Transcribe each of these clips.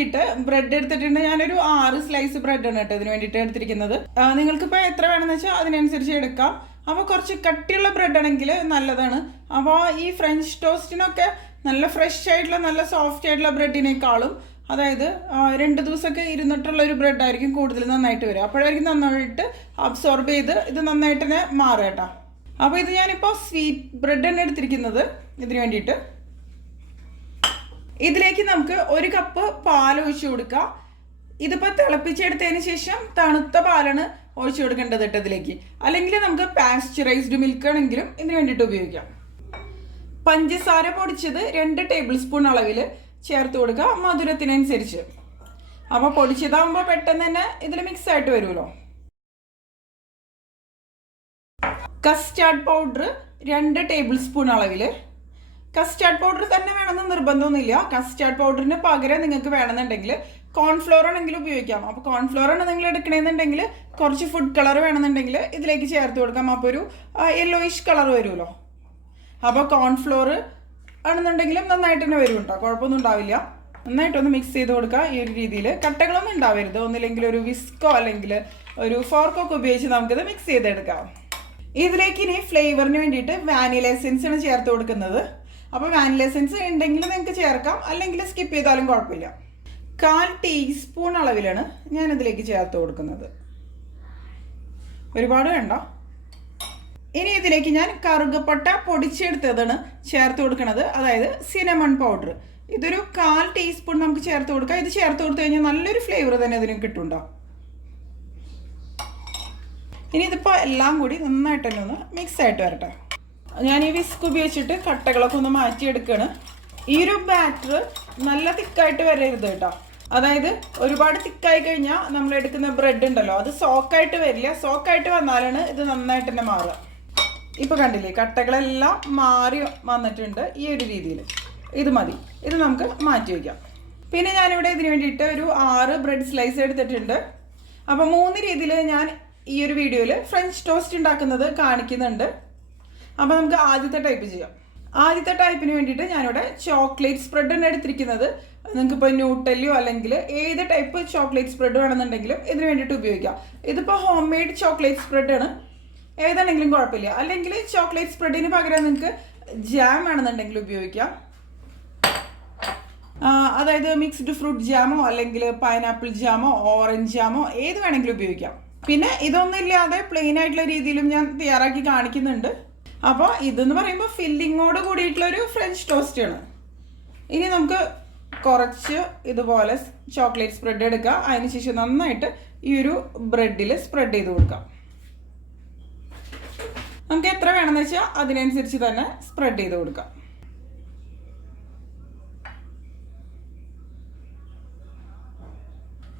വേണ്ടിയിട്ട് ബ്രെഡ് എടുത്തിട്ടുണ്ട്. ഞാനൊരു 6 സ്ലൈസ് ബ്രെഡാണ് കേട്ടോ ഇതിന് വേണ്ടിയിട്ട് എടുത്തിരിക്കുന്നത്. നിങ്ങൾക്കിപ്പോൾ എത്ര വേണമെന്ന് വെച്ചാൽ അതിനനുസരിച്ച് എടുക്കാം. അപ്പോൾ കുറച്ച് കട്ടിയുള്ള ബ്രെഡ് ആണെങ്കിൽ നല്ലതാണ്. അപ്പോൾ ഈ ഫ്രഞ്ച് ടോസ്റ്റിനൊക്കെ നല്ല ഫ്രഷ് ആയിട്ടുള്ള നല്ല സോഫ്റ്റ് ആയിട്ടുള്ള ബ്രെഡിനേക്കാളും അതായത് 2 ദിവസമൊക്കെ ഇരുന്നിട്ടുള്ള ഒരു ബ്രെഡായിരിക്കും കൂടുതൽ നന്നായിട്ട് വരിക. അപ്പോഴായിരിക്കും നന്നായിട്ട് അബ്സോർബ് ചെയ്ത് ഇത് നന്നായിട്ട് തന്നെ മാറുക കേട്ടോ. അപ്പോൾ ഇത് ഞാനിപ്പോൾ സ്വീറ്റ് ബ്രെഡ് തന്നെ എടുത്തിരിക്കുന്നത് ഇതിന് വേണ്ടിയിട്ട്. ഇതിലേക്ക് നമുക്ക് 1 കപ്പ് പാൽ ഒഴിച്ചു കൊടുക്കാം. ഇതിപ്പോൾ തിളപ്പിച്ചെടുത്തതിന് ശേഷം തണുത്ത പാലാണ് ഒഴിച്ചു കൊടുക്കേണ്ടത് കേട്ടോ ഇതിലേക്ക്. അല്ലെങ്കിൽ നമുക്ക് പാസ്ചറൈസ്ഡ് മിൽക്ക് ആണെങ്കിലും ഇതിന് വേണ്ടിയിട്ട് ഉപയോഗിക്കാം. പഞ്ചസാര പൊടിച്ചത് 2 ടേബിൾ സ്പൂൺ അളവിൽ ചേർത്ത് കൊടുക്കുക മധുരത്തിനനുസരിച്ച്. അപ്പോൾ പൊടിച്ചതാകുമ്പോൾ പെട്ടെന്ന് തന്നെ ഇതിൽ മിക്സ് ആയിട്ട് വരുമല്ലോ. കസ്റ്റാർഡ് പൗഡർ 2 ടേബിൾ സ്പൂൺ അളവിൽ. കസ്റ്റാർഡ് പൗഡർ തന്നെ വേണമെന്ന് നിർബന്ധമൊന്നുമില്ല. കസ്റ്റാർഡ് പൗഡറിന് പകരം നിങ്ങൾക്ക് വേണമെന്നുണ്ടെങ്കിൽ കോൺഫ്ലോർ ആണെങ്കിലും ഉപയോഗിക്കാം. അപ്പോൾ കോൺഫ്ലോർ ആണ് നിങ്ങൾ എടുക്കണമെന്നുണ്ടെങ്കിൽ കുറച്ച് ഫുഡ് കളർ വേണമെന്നുണ്ടെങ്കിൽ ഇതിലേക്ക് ചേർത്ത് കൊടുക്കാം. അപ്പോൾ ഒരു യെല്ലോയിഷ് കളർ വരുമല്ലോ. അപ്പോൾ കോൺഫ്ലോർ ആണെന്നുണ്ടെങ്കിലും നന്നായിട്ട് തന്നെ വരും കേട്ടോ, കുഴപ്പമൊന്നും ഉണ്ടാവില്ല. നന്നായിട്ടൊന്ന് മിക്സ് ചെയ്ത് കൊടുക്കുക ഈ ഒരു രീതിയിൽ. കട്ടകളൊന്നും ഉണ്ടാവരുത്. ഒന്നില്ലെങ്കിൽ ഒരു വിസ്കോ അല്ലെങ്കിൽ ഒരു ഫോർക്കൊക്കെ ഉപയോഗിച്ച് നമുക്കിത് മിക്സ് ചെയ്തെടുക്കാം. ഇതിലേക്ക് ഇനി ഫ്ലേവറിന് വേണ്ടിയിട്ട് വാനില എസൻസ് ആണ് ചേർത്ത് കൊടുക്കുന്നത്. അപ്പോൾ വാനില എസൻസ് ഉണ്ടെങ്കിൽ നിങ്ങൾക്ക് ചേർക്കാം, അല്ലെങ്കിൽ സ്കിപ്പ് ചെയ്താലും കുഴപ്പമില്ല. 1/4 ടീസ്പൂൺ അളവിലാണ് ഞാനിതിലേക്ക് ചേർത്ത് കൊടുക്കുന്നത്, ഒരുപാട് വേണ്ട. ഇനി ഇതിലേക്ക് ഞാൻ കറുകപ്പട്ട പൊടിച്ചെടുത്തതാണ് ചേർത്ത് കൊടുക്കുന്നത്, അതായത് സിനമൺ പൗഡർ. ഇതൊരു 1/4 ടീസ്പൂൺ നമുക്ക് ചേർത്ത് കൊടുക്കാം. ഇത് ചേർത്ത് കൊടുത്തു കഴിഞ്ഞാൽ നല്ലൊരു ഫ്ലേവർ തന്നെ ഇതിന് കിട്ടുന്നുണ്ടോ. ഇനി ഇതിപ്പോൾ എല്ലാം കൂടി നന്നായിട്ട് തന്നെ ഒന്ന് മിക്സ് ആയിട്ട് വരട്ടെ. ഞാൻ ഈ വിസ്ക് ഉപയോഗിച്ചിട്ട് കട്ടകളൊക്കെ ഒന്ന് മാറ്റിയെടുക്കുകയാണ്. ഈ ഒരു ബാറ്റർ നല്ല തിക്കായിട്ട് വരരുത് കേട്ടോ. അതായത് ഒരുപാട് തിക്കായി കഴിഞ്ഞാൽ നമ്മൾ എടുക്കുന്ന ബ്രെഡ് ഉണ്ടല്ലോ അത് സോക്കായിട്ട് വരില്ല. സോക്കായിട്ട് വന്നാലാണ് ഇത് നന്നായിട്ട് തന്നെ മാറുക. ഇപ്പോൾ കണ്ടില്ലേ, കട്ടകളെല്ലാം മാറി വന്നിട്ടുണ്ട് ഈ ഒരു രീതിയിൽ. ഇത് മതി, ഇത് നമുക്ക് മാറ്റി വയ്ക്കാം. പിന്നെ ഞാനിവിടെ ഇതിന് വേണ്ടിയിട്ട് ഒരു 6 ബ്രെഡ് സ്ലൈസ് എടുത്തിട്ടുണ്ട്. അപ്പോൾ 3 രീതിയിൽ ഞാൻ ഈ ഒരു വീഡിയോയിൽ ഫ്രഞ്ച് ടോസ്റ്റ് ഉണ്ടാക്കുന്നത് കാണിക്കുന്നുണ്ട്. അപ്പോൾ നമുക്ക് ആദ്യത്തെ ടൈപ്പ് ചെയ്യാം. ആദ്യത്തെ ടൈപ്പിന് വേണ്ടിയിട്ട് ഞാനിവിടെ ചോക്ലേറ്റ് സ്പ്രെഡാണ് എടുത്തിരിക്കുന്നത്. നിങ്ങൾക്കിപ്പോൾ ന്യൂട്ടലിയോ അല്ലെങ്കിൽ ഏത് ടൈപ്പ് ചോക്ലേറ്റ് സ്പ്രെഡ് വേണമെന്നുണ്ടെങ്കിലും ഇതിന് വേണ്ടിയിട്ട് ഉപയോഗിക്കാം. ഇതിപ്പോൾ ഹോം മെയ്ഡ് ചോക്ലേറ്റ് സ്പ്രെഡാണ്, ഏതാണെങ്കിലും കുഴപ്പമില്ല. അല്ലെങ്കിൽ ചോക്ലേറ്റ് സ്പ്രെഡിന് പകരം നിങ്ങൾക്ക് ജാം വേണമെന്നുണ്ടെങ്കിൽ ഉപയോഗിക്കാം. അതായത് മിക്സ്ഡ് ഫ്രൂട്ട് ജാമോ അല്ലെങ്കിൽ പൈനാപ്പിൾ ജാമോ ഓറഞ്ച് ജാമോ ഏത് വേണമെങ്കിലും ഉപയോഗിക്കാം. പിന്നെ ഇതൊന്നും ഇല്ലാതെ പ്ലെയിൻ ആയിട്ടുള്ള രീതിയിലും ഞാൻ തയ്യാറാക്കി കാണിക്കുന്നുണ്ട്. അപ്പോൾ ഇതെന്ന് പറയുമ്പോൾ ഫില്ലിങ്ങോട് കൂടിയിട്ടുള്ളൊരു ഫ്രഞ്ച് ടോസ്റ്റ് ആണ്. ഇനി നമുക്ക് കുറച്ച് ഇതുപോലെ ചോക്ലേറ്റ് സ്പ്രെഡ് എടുക്കുക. അതിനുശേഷം നന്നായിട്ട് ഈ ഒരു ബ്രെഡിൽ സ്പ്രെഡ് ചെയ്ത് കൊടുക്കാം. നമുക്ക് എത്ര വേണമെന്ന് വെച്ചാൽ അതിനനുസരിച്ച് തന്നെ സ്പ്രെഡ് ചെയ്ത് കൊടുക്കാം.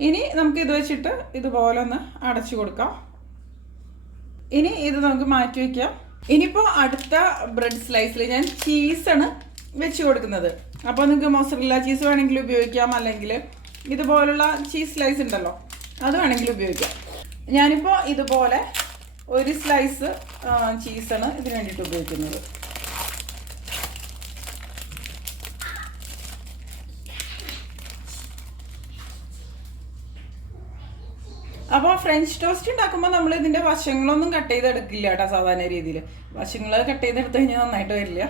ഇനി നമുക്ക് ഇത് വെച്ചിട്ട് ഇതുപോലെ ഒന്ന് അടച്ചു കൊടുക്കാം. ഇനി ഇത് നമുക്ക് മാറ്റി വയ്ക്കാം. ഇനിയിപ്പോൾ അടുത്ത ബ്രെഡ് സ്ലൈസിൽ ഞാൻ ചീസാണ് വെച്ച് കൊടുക്കുന്നത്. അപ്പോൾ നിങ്ങൾക്ക് മോസറല്ല ചീസ് വേണമെങ്കിൽ ഉപയോഗിക്കാം, അല്ലെങ്കിൽ ഇതുപോലുള്ള ചീസ് സ്ലൈസ് ഉണ്ടല്ലോ അത് വേണമെങ്കിൽ ഉപയോഗിക്കാം. ഞാനിപ്പോൾ ഇതുപോലെ 1 സ്ലൈസ് ചീസാണ് ഇതിന് വേണ്ടിയിട്ട് ഉപയോഗിക്കുന്നത്. അപ്പോൾ ഫ്രഞ്ച് ടോസ്റ്റ് ഉണ്ടാക്കുമ്പോൾ നമ്മൾ ഇതിൻ്റെ വശങ്ങളൊന്നും കട്ട് ചെയ്തെടുക്കില്ല കേട്ടോ. സാധാരണ രീതിയിൽ വശങ്ങൾ കട്ട് ചെയ്തെടുത്ത് കഴിഞ്ഞാൽ നന്നായിട്ട് വരില്ല.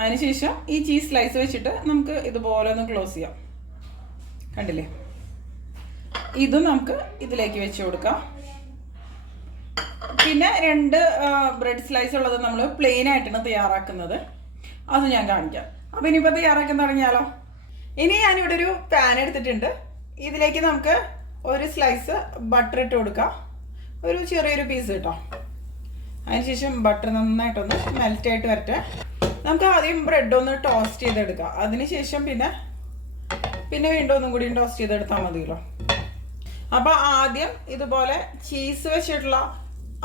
അതിനുശേഷം ഈ ചീസ് സ്ലൈസ് വെച്ചിട്ട് നമുക്ക് ഇതുപോലെ ഒന്ന് ക്ലോസ് ചെയ്യാം. കണ്ടില്ലേ, ഇത് നമുക്ക് ഇതിലേക്ക് വെച്ച് കൊടുക്കാം. പിന്നെ 2 ബ്രെഡ് സ്ലൈസ് ഉള്ളത് നമ്മൾ പ്ലെയിൻ ആയിട്ടാണ് തയ്യാറാക്കുന്നത്, അത് ഞാൻ കാണിക്കാം. അപ്പോൾ ഇനിയിപ്പോൾ തയ്യാറാക്കാൻ തുടങ്ങിയാലോ. ഇനി ഞാനിവിടെ ഒരു പാൻ എടുത്തിട്ടുണ്ട്. ഇതിലേക്ക് നമുക്ക് 1 സ്ലൈസ് ബട്ടർ ഇട്ട് കൊടുക്കാം, ഒരു ചെറിയൊരു പീസ് കേട്ടോ. അതിനുശേഷം ബട്ടർ നന്നായിട്ടൊന്ന് മെൽറ്റായിട്ട് വരട്ടെ. നമുക്ക് ആദ്യം ബ്രെഡ് ഒന്ന് ടോസ്റ്റ് ചെയ്തെടുക്കാം. അതിനുശേഷം പിന്നെ വീണ്ടും ഒന്നും കൂടി ടോസ്റ്റ് ചെയ്തെടുത്താൽ മതിയല്ലോ. അപ്പോൾ ആദ്യം ഇതുപോലെ ചീസ് വെച്ചിട്ടുള്ള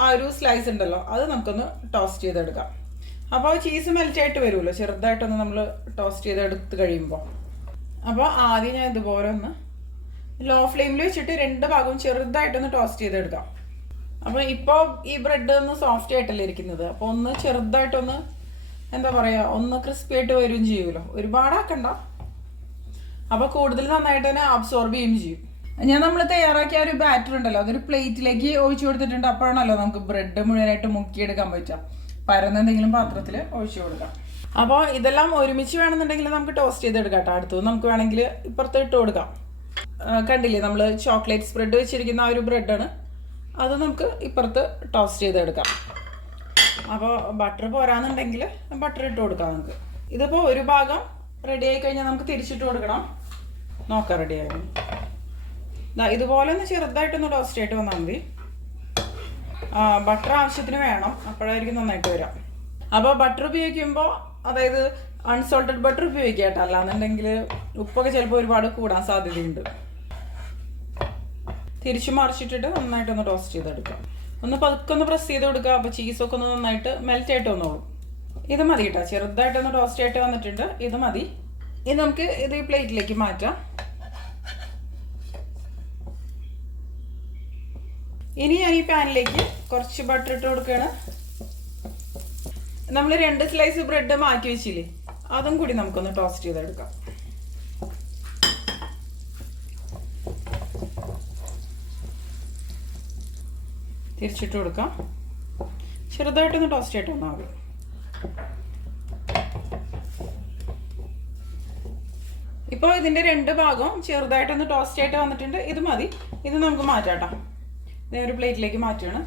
ആ ഒരു സ്ലൈസ് ഉണ്ടല്ലോ അത് നമുക്കൊന്ന് ടോസ്റ്റ് ചെയ്തെടുക്കാം. അപ്പോൾ ചീസ് മെൽറ്റായിട്ട് വരുമല്ലോ ചെറുതായിട്ടൊന്ന് നമ്മൾ ടോസ്റ്റ് ചെയ്തെടുത്ത് കഴിയുമ്പോൾ. അപ്പോൾ ആദ്യം ഞാൻ ഇതുപോലെ ഒന്ന് ലോ ഫ്ലെയിമിൽ വെച്ചിട്ട് 2 ഭാഗവും ചെറുതായിട്ടൊന്ന് ടോസ്റ്റ് ചെയ്തെടുക്കാം. അപ്പോൾ ഇപ്പോൾ ഈ ബ്രെഡ് ഒന്ന് സോഫ്റ്റ് ആയിട്ടല്ലേ ഇരിക്കുന്നത്. അപ്പോൾ ഒന്ന് ചെറുതായിട്ടൊന്ന് എന്താ പറയുക, ഒന്ന് ക്രിസ്പി ആയിട്ട് വരികയും ചെയ്യുമല്ലോ. ഒരുപാടാക്കണ്ട, അപ്പോൾ കൂടുതൽ നന്നായിട്ട് തന്നെ അബ്സോർബ് ചെയ്യുകയും ചെയ്യും. നമ്മൾ തയ്യാറാക്കിയ ഒരു ബാറ്റർ ഉണ്ടല്ലോ, അതൊരു പ്ലേറ്റിലേക്ക് ഒഴിച്ചു കൊടുത്തിട്ടുണ്ട്. അപ്പോഴാണല്ലോ നമുക്ക് ബ്രെഡ് മുഴുവനായിട്ട് മുക്കിയെടുക്കാൻ പറ്റുക. പരന്ന എന്തെങ്കിലും പാത്രത്തിൽ ഒഴിച്ചു കൊടുക്കാം. അപ്പോൾ ഇതെല്ലാം ഒരുമിച്ച് വേണമെന്നുണ്ടെങ്കിൽ നമുക്ക് ടോസ്റ്റ് ചെയ്തെടുക്കാം കേട്ടോ. അടുത്തത് നമുക്ക് വേണമെങ്കിൽ ഇപ്പുറത്ത് ഇട്ട് കൊടുക്കാം. കണ്ടില്ലേ, നമ്മൾ ചോക്ലേറ്റ് സ്പ്രെഡ് വെച്ചിരിക്കുന്ന ആ ഒരു ബ്രെഡാണ്, അത് നമുക്ക് ഇപ്പുറത്ത് ടോസ്റ്റ് ചെയ്തെടുക്കാം. അപ്പോൾ ബട്ടർ പോരാന്നുണ്ടെങ്കിൽ ബട്ടർ ഇട്ട് കൊടുക്കാം നമുക്ക്. ഇതിപ്പോൾ ഒരു ഭാഗം റെഡി ആയി കഴിഞ്ഞാൽ നമുക്ക് തിരിച്ചിട്ട് കൊടുക്കണം. നോക്കാം റെഡി ആയി. ഇതുപോലെ ഒന്ന് ചെറുതായിട്ടൊന്ന് ടോസ്റ്റ് ആയിട്ട് വന്നാൽ മതി. ബട്ടർ ആവശ്യത്തിന് വേണം, അപ്പോഴായിരിക്കും നന്നായിട്ട് വരാം. അപ്പോൾ ബട്ടർ ഉപയോഗിക്കുമ്പോൾ, അതായത് അൺസോൾട്ടഡ് ബട്ടർ ഉപയോഗിക്കുക കേട്ടോ. അല്ലാന്നുണ്ടെങ്കിൽ ഉപ്പൊക്കെ ചിലപ്പോൾ ഒരുപാട് കൂടാൻ സാധ്യതയുണ്ട്. തിരിച്ചു മറിച്ചിട്ടിട്ട് നന്നായിട്ടൊന്ന് ടോസ്റ്റ് ചെയ്തെടുക്കാം. ഒന്ന് പതുക്കെ ഒന്ന് പ്രസ് ചെയ്ത് കൊടുക്കുക. അപ്പോൾ ചീസൊക്കെ ഒന്ന് നന്നായിട്ട് മെൽറ്റ് ആയിട്ട് വന്നോളും. ഇത് മതി കേട്ടോ, ചെറുതായിട്ടൊന്ന് ടോസ്റ്റ് ആയിട്ട് വന്നിട്ടുണ്ട്. ഇത് മതി. ഇത് നമുക്ക് ഈ പ്ലേറ്റിലേക്ക് മാറ്റാം. ഇനി ഞാൻ ഈ പാനിലേക്ക് കുറച്ച് ബട്ടർ ഇട്ട് കൊടുക്കുകയാണ്. നമ്മൾ 2 സ്ലൈസ് ബ്രെഡ് മാറ്റി വെച്ചില്ലേ, അതും കൂടി നമുക്കൊന്ന് ടോസ്റ്റ് ചെയ്തെടുക്കാം. തിരിച്ചിട്ട് കൊടുക്കാം. ചെറുതായിട്ടൊന്ന് ടോസ്റ്റ് ആയിട്ട് വന്നാൽ മതി. ഇപ്പോൾ ഇതിൻ്റെ 2 ഭാഗവും ചെറുതായിട്ടൊന്ന് ടോസ്റ്റ് ആയിട്ട് വന്നിട്ടുണ്ട്. ഇത് മതി. ഇത് നമുക്ക് മാറ്റാം. ഞാൻ ഒരു പ്ലേറ്റിലേക്ക് മാറ്റുകയാണ്.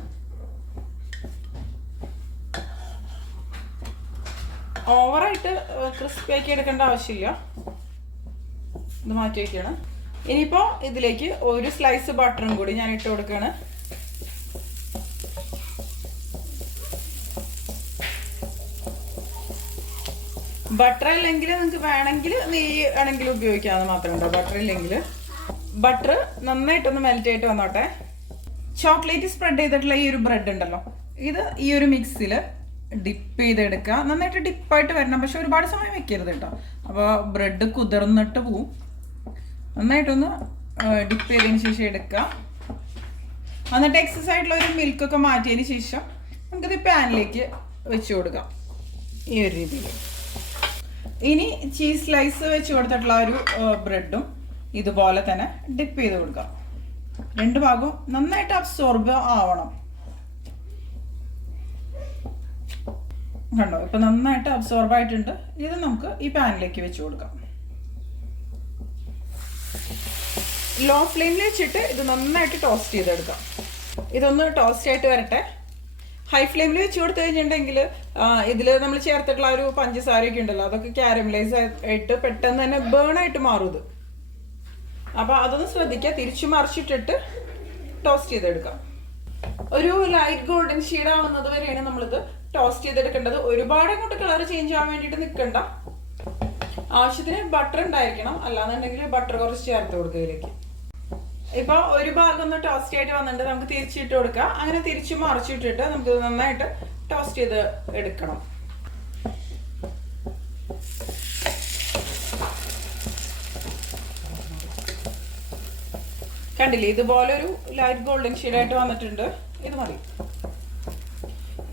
ഓവറായിട്ട് ക്രിസ്പി ആക്കി എടുക്കേണ്ട ആവശ്യമില്ല. ഇത് മാറ്റി വയ്ക്കുകയാണ്. ഇനിയിപ്പോൾ ഇതിലേക്ക് ഒരു സ്ലൈസ് ബട്ടറും കൂടി ഞാൻ ഇട്ട് കൊടുക്കുകയാണ്. ബട്ടർ ഇല്ലെങ്കിൽ നിങ്ങൾക്ക് വേണമെങ്കിൽ നെയ്യ് വേണമെങ്കിൽ ഉപയോഗിക്കാമെന്ന് മാത്രമുണ്ടോ. ബട്ടർ ഇല്ലെങ്കിൽ ബട്ടർ നന്നായിട്ടൊന്ന് മെൽറ്റ് ആയിട്ട് വന്നോട്ടെ. ചോക്ലേറ്റ് സ്പ്രെഡ് ചെയ്തിട്ടുള്ള ഈ ഒരു ബ്രെഡ് ഉണ്ടല്ലോ, ഇത് ഈ ഒരു മിക്സിൽ ഡിപ്പ് ചെയ്തെടുക്കുക. നന്നായിട്ട് ഡിപ്പായിട്ട് വരണം, പക്ഷെ ഒരുപാട് സമയം വെക്കരുത് കേട്ടോ. അപ്പോൾ ബ്രെഡ് കുതിർന്നിട്ട് പോവും. നന്നായിട്ടൊന്ന് ഡിപ്പ് ചെയ്തതിന് ശേഷം എടുക്കുക. എന്നിട്ട് എക്സസ് ആയിട്ടുള്ള ഒരു മിൽക്കൊക്കെ മാറ്റിയതിന് ശേഷം നമുക്കിത് പാനിലേക്ക് വെച്ച് കൊടുക്കാം ഈ ഒരു രീതിയിൽ. ഇനി ചീസ് സ്ലൈസ് വെച്ച് കൊടുത്തിട്ടുള്ള ഒരു ബ്രെഡും ഇതുപോലെ തന്നെ ഡിപ്പ് ചെയ്ത് കൊടുക്കാം. 2 ഭാഗവും നന്നായിട്ട് അബ്സോർബ് ആവണം. കണ്ടോ, ഇപ്പം നന്നായിട്ട് അബ്സോർബ് ആയിട്ടുണ്ട്. ഇത് നമുക്ക് ഈ പാനിലേക്ക് വെച്ച് കൊടുക്കാം. ലോ ഫ്ലെയിമിൽ വെച്ചിട്ട് ഇത് നന്നായിട്ട് ടോസ്റ്റ് ചെയ്തെടുക്കാം. ഇതൊന്ന് ടോസ്റ്റ് ആയിട്ട് വരട്ടെ. ഹൈ ഫ്ലെയിമിൽ വെച്ച് കൊടുത്തു കഴിഞ്ഞിട്ടുണ്ടെങ്കിൽ ഇതിൽ നമ്മൾ ചേർത്തിട്ടുള്ള ഒരു പഞ്ചസാരയൊക്കെ ഉണ്ടല്ലോ, അതൊക്കെ ക്യാരമലൈസ് ആയിട്ട് പെട്ടെന്ന് തന്നെ ബേൺ ആയിട്ട് മാറും ഇത്. അപ്പോൾ അതൊന്ന് ശ്രദ്ധിക്കുക. തിരിച്ചു മറിച്ചിട്ടിട്ട് ടോസ്റ്റ് ചെയ്തെടുക്കാം. ഒരു ലൈറ്റ് ഗോൾഡൻ ഷെയ്ഡ് ആവുന്നത് വരെയാണ് നമ്മളിത് ടോസ്റ്റ് ചെയ്തെടുക്കേണ്ടത്. ഒരുപാട് അങ്ങോട്ട് കളർ ചേഞ്ച് ആവാൻ വേണ്ടിയിട്ട് നിൽക്കണ്ട. ആവശ്യത്തിന് ബട്ടർ ഉണ്ടായിരിക്കണം, അല്ലാന്നുണ്ടെങ്കിൽ ബട്ടർ കുറച്ച് ചേർത്ത് കൊടുക്കുക ഇതിലേക്ക്. ഇപ്പോൾ ഒരു ഭാഗം ഒന്ന് ടോസ്റ്റ് ആയിട്ട് വന്നിട്ട് നമുക്ക് തിരിച്ചിട്ട് കൊടുക്കാം. അങ്ങനെ തിരിച്ചു മറിച്ചിട്ടിട്ട് നമുക്ക് നന്നായിട്ട് ടോസ്റ്റ് ചെയ്ത് എടുക്കണം. കണ്ടില്ലേ, ഇതുപോലെ ഒരു ലൈറ്റ് ഗോൾഡൻ ഷെയ്ഡായിട്ട് വന്നിട്ടുണ്ട്. ഇത് മതി.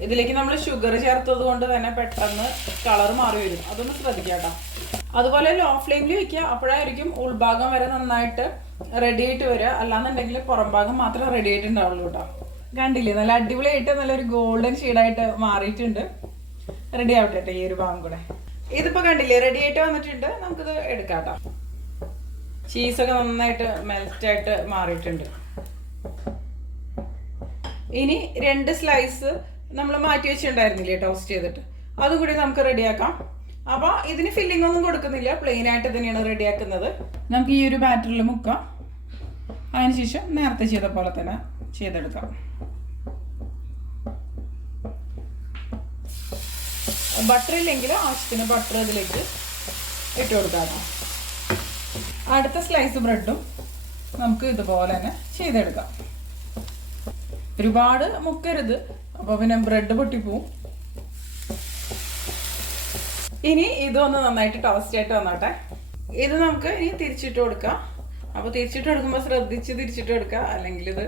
ഇതിലേക്ക് നമ്മൾ ഷുഗർ ചേർത്തത് കൊണ്ട് തന്നെ പെട്ടെന്ന് കളർ മാറി വരും, അതൊന്ന് ശ്രദ്ധിക്കാം കേട്ടോ. അതുപോലെ ലോ ഫ്ലെയിമിൽ വെക്കുക, അപ്പോഴായിരിക്കും ഉൾഭാഗം വരെ നന്നായിട്ട് റെഡി ആയിട്ട് വരിക. അല്ലാന്നുണ്ടെങ്കിൽ പുറം ഭാഗം മാത്രം റെഡി ആയിട്ട് ഉണ്ടാവുള്ളൂ കേട്ടോ. കണ്ടില്ലേ, നല്ല അടിപൊളിയായിട്ട് നല്ലൊരു ഗോൾഡൻ ഷെയ്ഡായിട്ട് മാറിയിട്ടുണ്ട്. റെഡി ആവട്ടെ ഈ ഒരു ഭാഗം കൂടെ. ഇതിപ്പോൾ കണ്ടില്ലേ, റെഡി ആയിട്ട് വന്നിട്ടുണ്ട്. നമുക്കിത് എടുക്കാം കേട്ടോ. ചീസൊക്കെ നന്നായിട്ട് മെൽറ്റായിട്ട് മാറിയിട്ടുണ്ട്. ഇനി 2 സ്ലൈസ് നമ്മൾ മാറ്റി വെച്ചിട്ടുണ്ടായിരുന്നില്ലേ ടോസ്റ്റ് ചെയ്തിട്ട്, അതും കൂടി നമുക്ക് റെഡിയാക്കാം. അപ്പോൾ ഇതിന് ഫില്ലിംഗ് ഒന്നും കൊടുക്കുന്നില്ല, പ്ലെയിൻ ആയിട്ട് തന്നെയാണ് റെഡിയാക്കുന്നത്. നമുക്ക് ഈ ഒരു ബാറ്ററിൽ മുക്കാം. അതിനുശേഷം നേരത്തെ ചെയ്ത പോലെ തന്നെ ചെയ്തെടുക്കാം. ബട്ടർ ഇല്ലെങ്കിൽ ആവശ്യത്തിന് ബട്ടർ ഇതിലേക്ക് ഇട്ട് കൊടുക്കാം. അടുത്ത സ്ലൈസ് ബ്രെഡും നമുക്ക് ഇതുപോലെ തന്നെ ചെയ്തെടുക്കാം. ഒരുപാട് മുക്കരുത്, അപ്പോൾ പിന്നെ ബ്രെഡ് പൊട്ടിപ്പോവും. ഇനി ഇതൊന്ന് നന്നായിട്ട് ടോസ്റ്റ് ആയിട്ട് വന്നോട്ടെ. ഇത് നമുക്ക് ഇനി തിരിച്ചിട്ട് കൊടുക്കാം. അപ്പോൾ തിരിച്ചിട്ട് കൊടുക്കുമ്പോൾ ശ്രദ്ധിച്ച് തിരിച്ചിട്ട് കൊടുക്കുക, അല്ലെങ്കിൽ ഇത്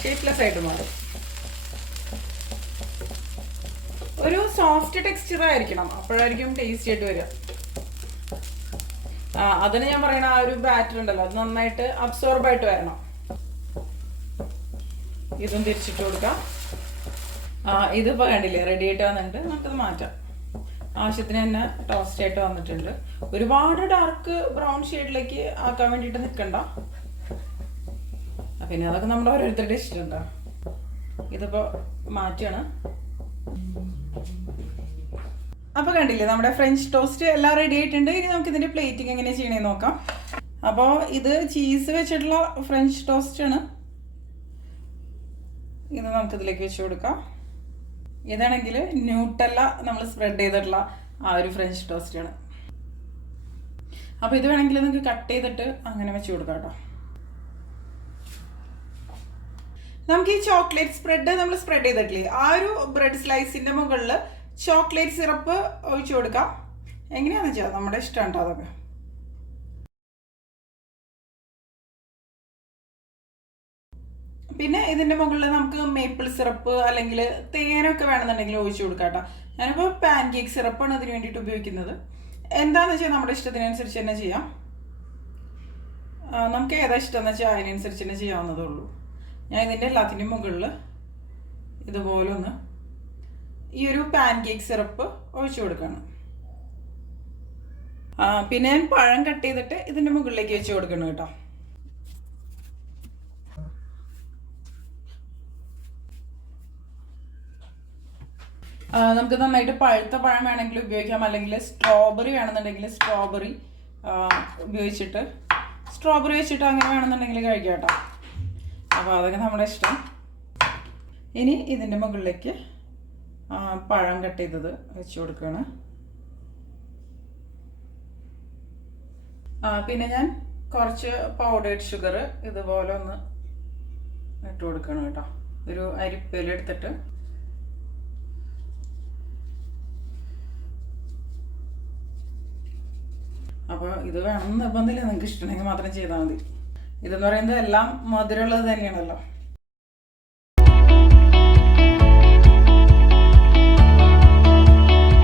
ഷേപ്പ്ലെസ് ആയിട്ട് മാറും. ഒരു സോഫ്റ്റ് ടെക്സ്ചർ ആയിരിക്കണം, അപ്പോഴായിരിക്കും ടേസ്റ്റി ആയിട്ട് വരിക. അതിന് ഞാൻ പറയണ ആ ഒരു ബാറ്റർ ഉണ്ടല്ലോ അത് നന്നായിട്ട് അബ്സോർബ് ആയിട്ട് വരണം. ഇതും തിരിച്ചിട്ട് കൊടുക്കാം. ഇതിപ്പോൾ കണ്ടില്ലേ റെഡി ആയിട്ട് വന്നിട്ടുണ്ട്. നമുക്കത് മാറ്റാം. ആവശ്യത്തിന് തന്നെ ടോസ്റ്റ് ആയിട്ട് വന്നിട്ടുണ്ട്. ഒരുപാട് ഡാർക്ക് ബ്രൗൺ ഷെയ്ഡിലേക്ക് ആക്കാൻ വേണ്ടിയിട്ട് നിൽക്കണ്ട. പിന്നെ അതൊക്കെ നമ്മുടെ ഓരോരുത്തരുടെ ഇഷ്ടമുണ്ടോ. ഇതിപ്പോൾ മാറ്റാണ്. അപ്പോൾ കണ്ടില്ലേ നമ്മുടെ ഫ്രഞ്ച് ടോസ്റ്റ് എല്ലാം റെഡി ആയിട്ടുണ്ട്. ഇനി നമുക്ക് ഇതിൻ്റെ പ്ലേറ്റിംഗ് എങ്ങനെ ചെയ്യണമെന്ന് നോക്കാം. അപ്പോൾ ഇത് ചീസ് വെച്ചിട്ടുള്ള ഫ്രഞ്ച് ടോസ്റ്റ് ആണ്. ഇത് നമുക്കിതിലേക്ക് വെച്ച് കൊടുക്കാം. ഇതാണെങ്കിൽ ന്യൂട്ടല്ല നമ്മൾ സ്പ്രെഡ് ചെയ്തിട്ടുള്ള ആ ഒരു ഫ്രഞ്ച് ടോസ്റ്റ് ആണ്. അപ്പോൾ ഇത് വേണമെങ്കിൽ നിങ്ങൾക്ക് കട്ട് ചെയ്തിട്ട് അങ്ങനെ വെച്ച് കൊടുക്കാം കേട്ടോ. നമുക്ക് ഈ ചോക്ലേറ്റ് സ്പ്രെഡ് നമ്മൾ സ്പ്രെഡ് ചെയ്തിട്ടില്ലേ ആ ഒരു ബ്രെഡ് സ്ലൈസിൻ്റെ മുകളിൽ ചോക്ലേറ്റ് സിറപ്പ് ഒഴിച്ചു കൊടുക്കാം. എങ്ങനെയാണെന്ന് വെച്ചാൽ നമ്മുടെ ഇഷ്ടം കേട്ടോ അതൊക്കെ. പിന്നെ ഇതിൻ്റെ മുകളിൽ നമുക്ക് മേപ്പിൾ സിറപ്പ് അല്ലെങ്കിൽ തേനൊക്കെ വേണമെന്നുണ്ടെങ്കിൽ ഒഴിച്ചു കൊടുക്കാം കേട്ടോ. ഞാനിപ്പോൾ പാൻ കേക്ക് സിറപ്പാണ് അതിന് വേണ്ടിയിട്ട് ഉപയോഗിക്കുന്നത്. എന്താണെന്ന് വെച്ചാൽ നമ്മുടെ ഇഷ്ടത്തിനനുസരിച്ച് തന്നെ ചെയ്യാം. നമുക്ക് ഏതാ ഇഷ്ടമെന്ന് വെച്ചാൽ അതിനനുസരിച്ച് തന്നെ ചെയ്യാവുന്നതേ ഉള്ളൂ. ഞാൻ ഇതിൻ്റെ എല്ലാത്തിൻ്റെയും മുകളിൽ ഇതുപോലെ ഒന്ന് ഈ ഒരു പാൻ കേക്ക് സിറപ്പ് ഒഴിച്ചു കൊടുക്കണം. പിന്നെ ഞാൻ പഴം കട്ട് ചെയ്തിട്ട് ഇതിൻ്റെ മുകളിലേക്ക് വെച്ച് കൊടുക്കണം കേട്ടോ. നമുക്ക് നന്നായിട്ട് പഴുത്ത പഴം വേണമെങ്കിൽ ഉപയോഗിക്കാം, അല്ലെങ്കിൽ സ്ട്രോബെറി വേണമെന്നുണ്ടെങ്കിൽ സ്ട്രോബെറി ഉപയോഗിച്ചിട്ട് സ്ട്രോബെറി വെച്ചിട്ട് അങ്ങനെ വേണമെന്നുണ്ടെങ്കിൽ കഴിക്കാം കേട്ടോ. അപ്പോൾ അതൊക്കെ നമ്മുടെ ഇഷ്ടം. ഇനി ഇതിൻ്റെ മുകളിലേക്ക് പഴം കട്ട് ചെയ്തത് വെച്ച് കൊടുക്കുകയാണ്. പിന്നെ ഞാൻ കുറച്ച് പൗഡേർഡ് ഷുഗർ ഇതുപോലെ ഒന്ന് ഇട്ട് കൊടുക്കണം കേട്ടോ. ഒരു അരിപ്പയിലെടുത്തിട്ട് അപ്പോൾ ഇത് വേണം നിർബന്ധമില്ല, നിങ്ങൾക്ക് ഇഷ്ടമുണ്ടെങ്കിൽ മാത്രം ചെയ്താൽ മതി. ഇതെന്ന് പറയുന്നത് എല്ലാം മധുരമുള്ളത് തന്നെയാണല്ലോ.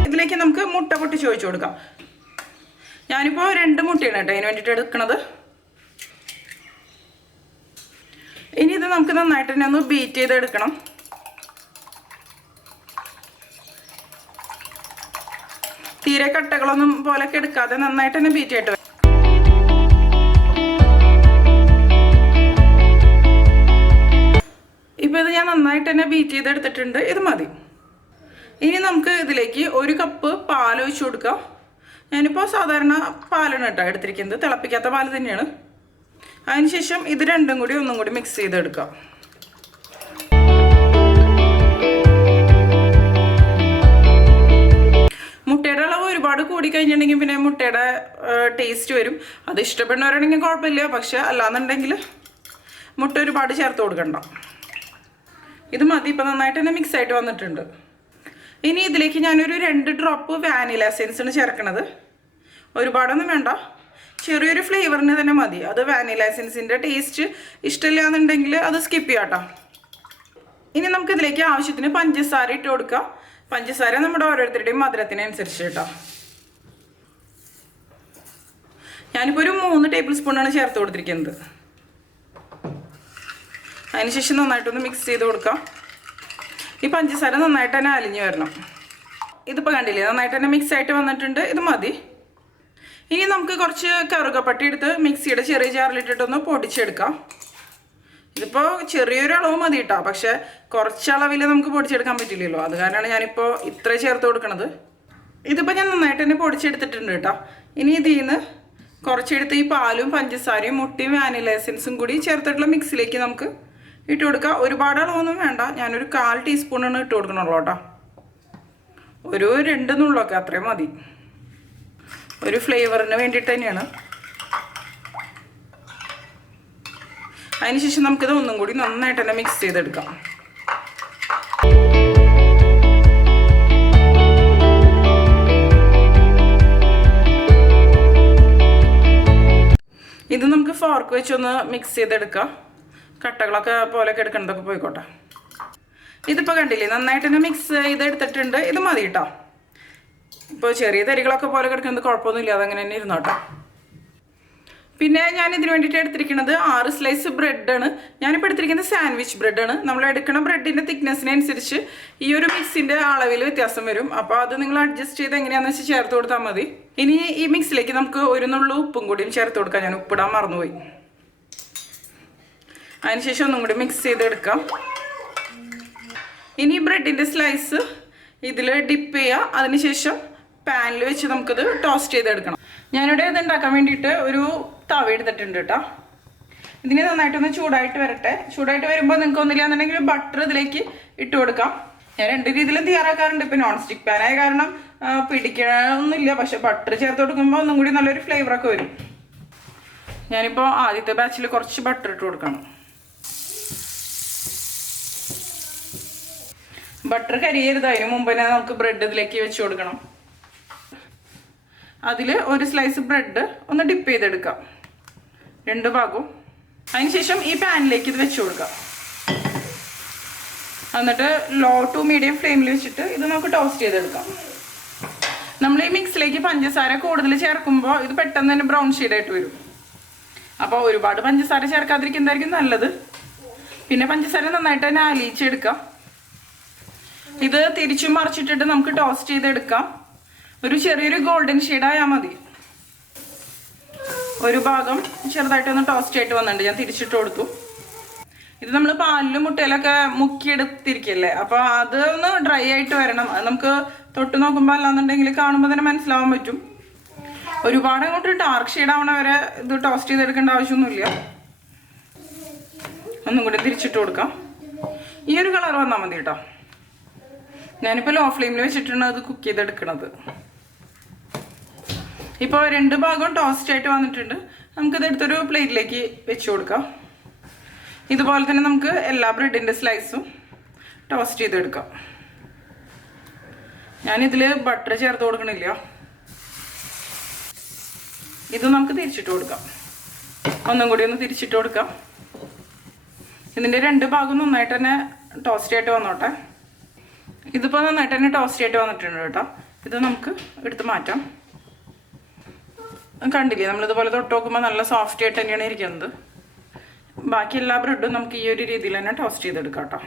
ഇതിലേക്ക് നമുക്ക് മുട്ട പൊട്ടി ചോദിച്ചു കൊടുക്കാം. ഞാനിപ്പോൾ 2 മുട്ടയാണ് കേട്ടോ അതിന് വേണ്ടിയിട്ട് എടുക്കണത്. ഇനി ഇത് നമുക്ക് നന്നായിട്ട് തന്നെ ഒന്ന് ബീറ്റ് ചെയ്തെടുക്കണം. തീരെ കട്ടകളൊന്നും പോലൊക്കെ എടുക്കാതെ നന്നായിട്ട് തന്നെ ബീറ്റ് ചെയ്തിട്ട് ഇപ്പോൾ ഇത് ഞാൻ നന്നായിട്ട് തന്നെ ബീറ്റ് ചെയ്തെടുത്തിട്ടുണ്ട്. ഇത് മതി. ഇനി നമുക്ക് ഇതിലേക്ക് 1 കപ്പ് പാൽ ഒഴിച്ചു കൊടുക്കാം. ഞാനിപ്പോൾ സാധാരണ പാലാണ് കേട്ടോ എടുത്തിരിക്കുന്നത്, തിളപ്പിക്കാത്ത പാൽ തന്നെയാണ്. അതിനുശേഷം ഇത് രണ്ടും കൂടി ഒന്നും കൂടി മിക്സ് ചെയ്തെടുക്കാം. മുട്ടയുടെ അളവ് ഒരുപാട് കൂടി കഴിഞ്ഞിട്ടുണ്ടെങ്കിൽ പിന്നെ മുട്ടയുടെ ടേസ്റ്റ് വരും. അത് ഇഷ്ടപ്പെടുന്നവരാണെങ്കിൽ കുഴപ്പമില്ല, പക്ഷെ അല്ലാന്നുണ്ടെങ്കിൽ മുട്ട ഒരുപാട് ചേർത്ത് കൊടുക്കണ്ട. ഇത് മതി. ഇപ്പം നന്നായിട്ട് തന്നെ മിക്സ് ആയിട്ട് വന്നിട്ടുണ്ട്. ഇനി ഇതിലേക്ക് ഞാനൊരു 2 ഡ്രോപ്പ് വാനില എസൻസാണ് ചേർക്കണത്. ഒരുപാടൊന്നും വേണ്ട, ചെറിയൊരു ഫ്ലേവറിന് തന്നെ മതി. അത് വാനില എസൻസിൻ്റെ ടേസ്റ്റ് ഇഷ്ടമില്ല എന്നുണ്ടെങ്കിൽ അത് സ്കിപ്പ് ചെയ്യാം കേട്ടോ. ഇനി നമുക്കിതിലേക്ക് ആവശ്യത്തിന് പഞ്ചസാര ഇട്ട് കൊടുക്കാം. പഞ്ചസാര നമ്മുടെ ഓരോരുത്തരുടെയും മധുരത്തിനനുസരിച്ച് കേട്ടോ. ഞാനിപ്പോൾ ഒരു 3 ടേബിൾ സ്പൂണാണ് ചേർത്ത് കൊടുത്തിരിക്കുന്നത്. അതിനുശേഷം നന്നായിട്ടൊന്ന് മിക്സ് ചെയ്ത് കൊടുക്കാം. ഈ പഞ്ചസാര നന്നായിട്ട് തന്നെ അലിഞ്ഞ് വരണം. ഇതിപ്പോൾ കണ്ടില്ലേ നന്നായിട്ട് തന്നെ മിക്സ് ആയിട്ട് വന്നിട്ടുണ്ട്. ഇത് മതി. ഇനി നമുക്ക് കുറച്ച് കറുകപ്പട്ടി എടുത്ത് മിക്സിയുടെ ചെറിയ ജാറിലിട്ടിട്ടൊന്ന് പൊടിച്ചെടുക്കാം. ഇതിപ്പോൾ ചെറിയൊരു അളവ് മതി കേട്ടോ, പക്ഷെ കുറച്ച് അളവിൽ നമുക്ക് പൊടിച്ചെടുക്കാൻ പറ്റില്ലല്ലോ. അത് കാരണമാണ് ഞാനിപ്പോൾ ഇത്ര ചേർത്ത് കൊടുക്കണത്. ഇതിപ്പോൾ ഞാൻ നന്നായിട്ട് തന്നെ പൊടിച്ചെടുത്തിട്ടുണ്ട് കേട്ടോ. ഇനി ഇതിൽ നിന്ന് കുറച്ചെടുത്ത് ഈ പാലും പഞ്ചസാരയും മുട്ടയും വാനില എസൻസും കൂടി ചേർത്തിട്ടുള്ള മിക്സിലേക്ക് നമുക്ക് ഇട്ട് കൊടുക്കുക. ഒരുപാട് അളവൊന്നും വേണ്ട, ഞാനൊരു 1/4 ടീസ്പൂണാണ് ഇട്ട് കൊടുക്കണുള്ളൂ കേട്ടോ. ഒരു 2 നുള്ളൊക്കെ അത്രയും മതി. ഒരു ഫ്ലേവറിന് വേണ്ടിയിട്ട് തന്നെയാണ്. അതിനുശേഷം നമുക്കിത് ഒന്നും കൂടി നന്നായിട്ട് തന്നെ മിക്സ് ചെയ്തെടുക്കാം. ഇത് നമുക്ക് ഫോർക്ക് വെച്ചൊന്ന് മിക്സ് ചെയ്തെടുക്കാം. കട്ടകളൊക്കെ പോലെയൊക്കെ എടുക്കണതൊക്കെ പോയിക്കോട്ടെ. ഇതിപ്പോൾ കണ്ടില്ലേ നന്നായിട്ട് തന്നെ മിക്സ് ചെയ്തെടുത്തിട്ടുണ്ട്. ഇത് മതി കേട്ടോ. ഇപ്പോൾ ചെറിയ തരികളൊക്കെ പോലെ കിടക്കുന്നത് കുഴപ്പമൊന്നുമില്ല, അതങ്ങനെ തന്നെ ഇരുന്നോട്ടോ. പിന്നെ ഞാൻ ഇതിന് വേണ്ടിയിട്ട് എടുത്തിരിക്കുന്നത് 6 സ്ലൈസ് ബ്രെഡാണ്. ഞാനിപ്പോൾ എടുത്തിരിക്കുന്നത് സാൻഡ്വിച്ച് ബ്രെഡാണ്. നമ്മൾ എടുക്കുന്ന ബ്രെഡിൻ്റെ തിക്നെസ്സിനനുസരിച്ച് ഈ ഒരു മിക്സിൻ്റെ അളവിൽ വ്യത്യാസം വരും. അപ്പോൾ അത് നിങ്ങൾ അഡ്ജസ്റ്റ് ചെയ്ത് എങ്ങനെയാണെന്ന് വെച്ചാൽ ചേർത്ത് കൊടുത്താൽ മതി. ഇനി ഈ മിക്സിലേക്ക് നമുക്ക് ഒരു നുള്ളു ഉപ്പും കൂടിയും ചേർത്ത് കൊടുക്കാം. ഞാൻ ഉപ്പിടാൻ മറന്നുപോയി. അതിനുശേഷം ഒന്നും കൂടി മിക്സ് ചെയ്തെടുക്കാം. ഇനി ബ്രെഡിൻ്റെ സ്ലൈസ് ഇതിൽ ഡിപ്പ് ചെയ്യുക. അതിനുശേഷം പാനിൽ വെച്ച് നമുക്കിത് ടോസ്റ്റ് ചെയ്തെടുക്കണം. ഞാനിവിടെ ഇത് ഉണ്ടാക്കാൻ വേണ്ടിയിട്ട് ഒരു തവ എടുത്തിട്ടുണ്ട് കേട്ടോ. ഇതിന് നന്നായിട്ടൊന്ന് ചൂടായിട്ട് വരട്ടെ. ചൂടായിട്ട് വരുമ്പോൾ നിങ്ങൾക്ക് ഒന്നില്ലാന്നുണ്ടെങ്കിൽ ബട്ടർ ഇതിലേക്ക് ഇട്ട് കൊടുക്കാം. ഞാൻ 2 രീതിയിലും തയ്യാറാക്കാറുണ്ട്. ഇപ്പം നോൺ സ്റ്റിക്ക് പാനായ കാരണം പിടിക്കണമൊന്നുമില്ല. പക്ഷെ ബട്ടർ ചേർത്ത് കൊടുക്കുമ്പോൾ ഒന്നും കൂടി നല്ലൊരു ഫ്ലേവറൊക്കെ വരും. ഞാനിപ്പോൾ ആദ്യത്തെ ബാച്ചിൽ കുറച്ച് ബട്ടർ ഇട്ട് കൊടുക്കണം. ബട്ടർ കരിയരുത്. അതിന് മുമ്പ് തന്നെ നമുക്ക് ബ്രെഡ് ഇതിലേക്ക് വെച്ച് കൊടുക്കണം. അതിൽ ഒരു സ്ലൈസ് ബ്രെഡ് ഒന്ന് ഡിപ്പ് ചെയ്തെടുക്കാം 2 ഭാഗവും. അതിനുശേഷം ഈ പാനിലേക്ക് ഇത് വെച്ച് കൊടുക്കാം. എന്നിട്ട് ലോ ടു മീഡിയം ഫ്ലെയിമിൽ വെച്ചിട്ട് ഇത് നമുക്ക് ടോസ്റ്റ് ചെയ്തെടുക്കാം. നമ്മൾ ഈ മിക്സിലേക്ക് പഞ്ചസാര കൂടുതൽ ചേർക്കുമ്പോൾ ഇത് പെട്ടെന്ന് തന്നെ ബ്രൗൺ ഷെയ്ഡായിട്ട് വരും. അപ്പോൾ ഒരുപാട് പഞ്ചസാര ചേർക്കാതിരിക്കുന്നതായിരിക്കും നല്ലത്. പിന്നെ പഞ്ചസാര നന്നായിട്ട് തന്നെ അലിയിച്ചെടുക്കാം. ഇത് തിരിച്ചും മറിച്ചിട്ടിട്ട് നമുക്ക് ടോസ്റ്റ് ചെയ്തെടുക്കാം. ഒരു ചെറിയൊരു ഗോൾഡൻ ഷെയ്ഡായാൽ മതി. ഒരു ഭാഗം ചെറുതായിട്ടൊന്ന് ടോസ്റ്റ് ആയിട്ട് വന്നിട്ടുണ്ട്. ഞാൻ തിരിച്ചിട്ട് കൊടുത്തു. ഇത് നമ്മൾ പാലിലും മുട്ടയിലൊക്കെ മുക്കിയെടുത്തിരിക്കല്ലേ. അപ്പോൾ അത് ഒന്ന് ഡ്രൈ ആയിട്ട് വരണം. അത് നമുക്ക് തൊട്ട് നോക്കുമ്പോൾ അല്ലാന്നുണ്ടെങ്കിൽ കാണുമ്പോൾ തന്നെ മനസ്സിലാവാൻ പറ്റും. ഒരുപാട് അങ്ങോട്ട് ഡാർക്ക് ഷെയ്ഡ് ആവണ വരെ ഇത് ടോസ്റ്റ് ചെയ്തെടുക്കേണ്ട ആവശ്യമൊന്നുമില്ല. ഒന്നും കൂടി തിരിച്ചിട്ട് കൊടുക്കാം. ഈ ഒരു കളർ വന്നാൽ മതി കേട്ടോ. ഞാനിപ്പോൾ ലോ ഫ്ലെയിമിൽ വെച്ചിട്ടാണ് അത് കുക്ക് ചെയ്തെടുക്കണത്. ഇപ്പോൾ 2 ഭാഗവും ടോസ്റ്റ് ആയിട്ട് വന്നിട്ടുണ്ട്. നമുക്കിത് എടുത്തൊരു പ്ലേറ്റിലേക്ക് വെച്ച് കൊടുക്കാം. ഇതുപോലെ തന്നെ നമുക്ക് എല്ലാ ബ്രെഡിൻ്റെ സ്ലൈസും ടോസ്റ്റ് ചെയ്തെടുക്കാം. ഞാനിതിൽ ബട്ടർ ചേർത്ത് കൊടുക്കണില്ല. ഇത് നമുക്ക് തിരിച്ചിട്ട് കൊടുക്കാം. ഒന്നും കൂടി ഒന്ന് തിരിച്ചിട്ട് കൊടുക്കാം. ഇതിൻ്റെ 2 ഭാഗവും നന്നായിട്ട് തന്നെ ടോസ്റ്റ് ആയിട്ട് വന്നോട്ടെ. ഇതിപ്പോൾ നന്നായിട്ട് തന്നെ ടോസ്റ്റ് ആയിട്ട് വന്നിട്ടുണ്ട് കേട്ടോ. ഇത് നമുക്ക് എടുത്ത് മാറ്റാം. കണ്ടില്ലേ, നമ്മളിതുപോലെ തൊട്ട് നോക്കുമ്പോൾ നല്ല സോഫ്റ്റ് ആയിട്ട് തന്നെയാണ് ഇരിക്കുന്നത്. ബാക്കി എല്ലാ ബ്രെഡും നമുക്ക് ഈ ഒരു രീതിയിൽ തന്നെ ടോസ്റ്റ് ചെയ്തെടുക്കാം കേട്ടോ.